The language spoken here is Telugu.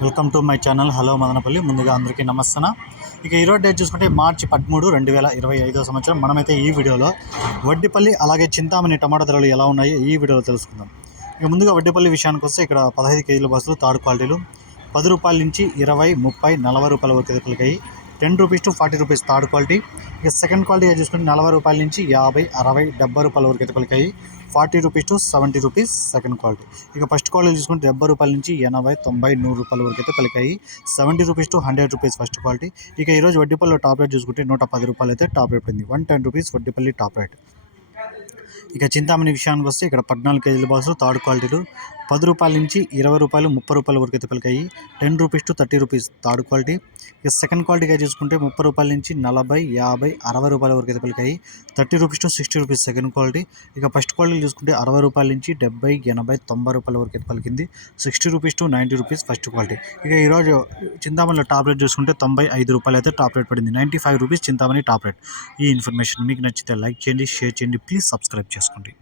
Welcome to my channel. Hello Madanapalle. ముందుగా అందరికీ నమస్తన. ఇక ఈరోజు డేట్ చూసుకుంటే మార్చి పదమూడు రెండు వేల ఇరవై ఐదో సంవత్సరం. మనమైతే ఈ వీడియోలో వడ్డిపల్లి అలాగే చింతామణి టమాటా ధరలు ఎలా ఉన్నాయో ఈ వీడియోలో తెలుసుకుందాం. ఇక ముందుగా వడ్డిపల్లి విషయానికి వస్తే ఇక్కడ పదహైదు కేజీల బస్సులు థర్డ్ క్వాలిటీలు పది రూపాయల నుంచి ఇరవై ముప్పై నలభై రూపాయల వరకు అయితే పలికాయి ten rupees to forty rupees third quality. ఇక సెకండ్ క్వాలిటీ చూసుకుంటే నలభై రూపాయల నుంచి యాభై అరవై డెబ్బై రూపాయల వరకు అయితే పలికాయి. Forty rupees to seventy rupees second quality. ఇక ఫస్ట్ క్వాలిటీ చూసుకుంటే డెబ్బై రూపాయల నుంచి ఎనభై తొంభై నూరు రూపాయల వరకు అయితే పలికాయి. Seventy rupees to hundred rupees first quality. ఇక ఈరోజు వడ్డీపల్లిలో టాప్ రేట్ చూసుకుంటే నూట పది రూపాయలు అయితే టాప్ రేట్ ఉంది one ten rupees Vaddipalli top rate. ఇక చింతామణి విషయానికి వస్తే ఇక్కడ పద్నాలుగు కేజీల బాక్సులు థర్డ్ క్వాలిటీలు. పది రూపాయల నుంచి ఇరవై రూపాయలు ముప్పై రూపాయల వరకు అయితే పలికాయి. Ten rupees to thirty rupees third quality. ఇక సెకండ్ క్వాలిటీగా చూసుకుంటే ముప్పై రూపాయల నుంచి నలభై యాభై అరవై రూపాయల వరకు అయితే పలికాయి. Thirty rupees to sixty rupees second quality. ఇక ఫస్ట్ క్వాలిటీ చూసుకుంటే అరవై రూపాయల నుంచి డెబ్బై ఎనభై తొంభై రూపాయల వరకు అయితే పలికింది. Sixty rupees to ninety rupees first quality. ఇక ఈరోజు చింతామణిలో టాప్ రేట్ చూసుకుంటే తొంభై ఐదు రూపాయలు అయితే టాప్ రేట్ పడింది. Ninety five rupees Chintamani top rate. ఈ ఇన్ఫర్మేషన్ మీకు నచ్చితే లైక్ చేయండి షేర్ చేయండి ప్లీజ్ సబ్స్క్రైబ్ చేసుకోండి.